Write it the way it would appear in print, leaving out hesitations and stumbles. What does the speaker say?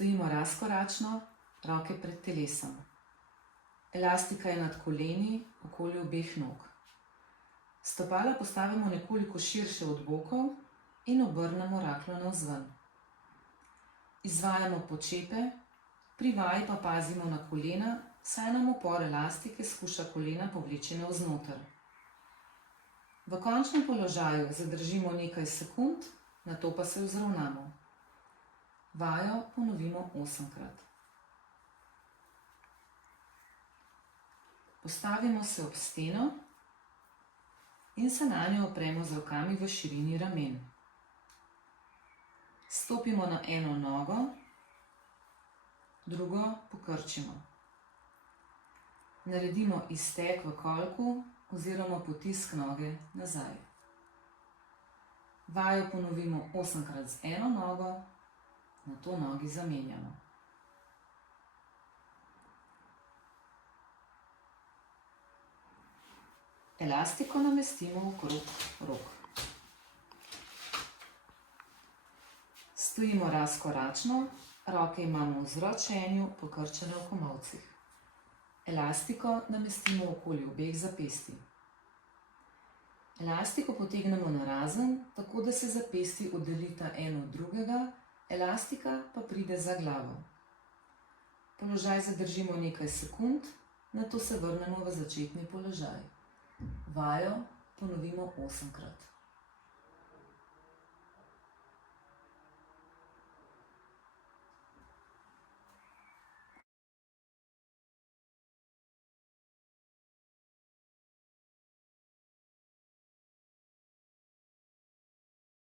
Stojimo razkoračno, roke pred telesom. Elastika je nad koleni, okoli obeh nog. Stopala postavimo nekoliko širše od bokov in obrnemo rahlo navzven. Izvajamo počepe, pri vaji pa pazimo na kolena, saj nam upor elastike skuša kolena povleči navznoter. V končnem položaju zadržimo nekaj sekund, nato pa se vzravnamo. Vajo ponovimo 8-krat. Postavimo se ob steno in se nanjo opremo z rokami v širini ramen. Stopimo na eno nogo, drugo pokrčimo. Naredimo izteg v kolku oziroma potisk noge nazaj. Vajo ponovimo 8-krat z eno nogo, nato nogi zamenjamo. Elastiko namestimo okrog rok. Stojimo razkoračno, roke imamo v zročenju, pokrčene v komolcih. Elastiko namestimo okoli obeh zapestij. Elastiko potegnemo narazen, tako da se zapestji oddaljita eno od drugega, elastika pa pride za glavo. Položaj zadržimo nekaj sekund, nato se vrnemo v začetni položaj. Vajo ponovimo 8-krat.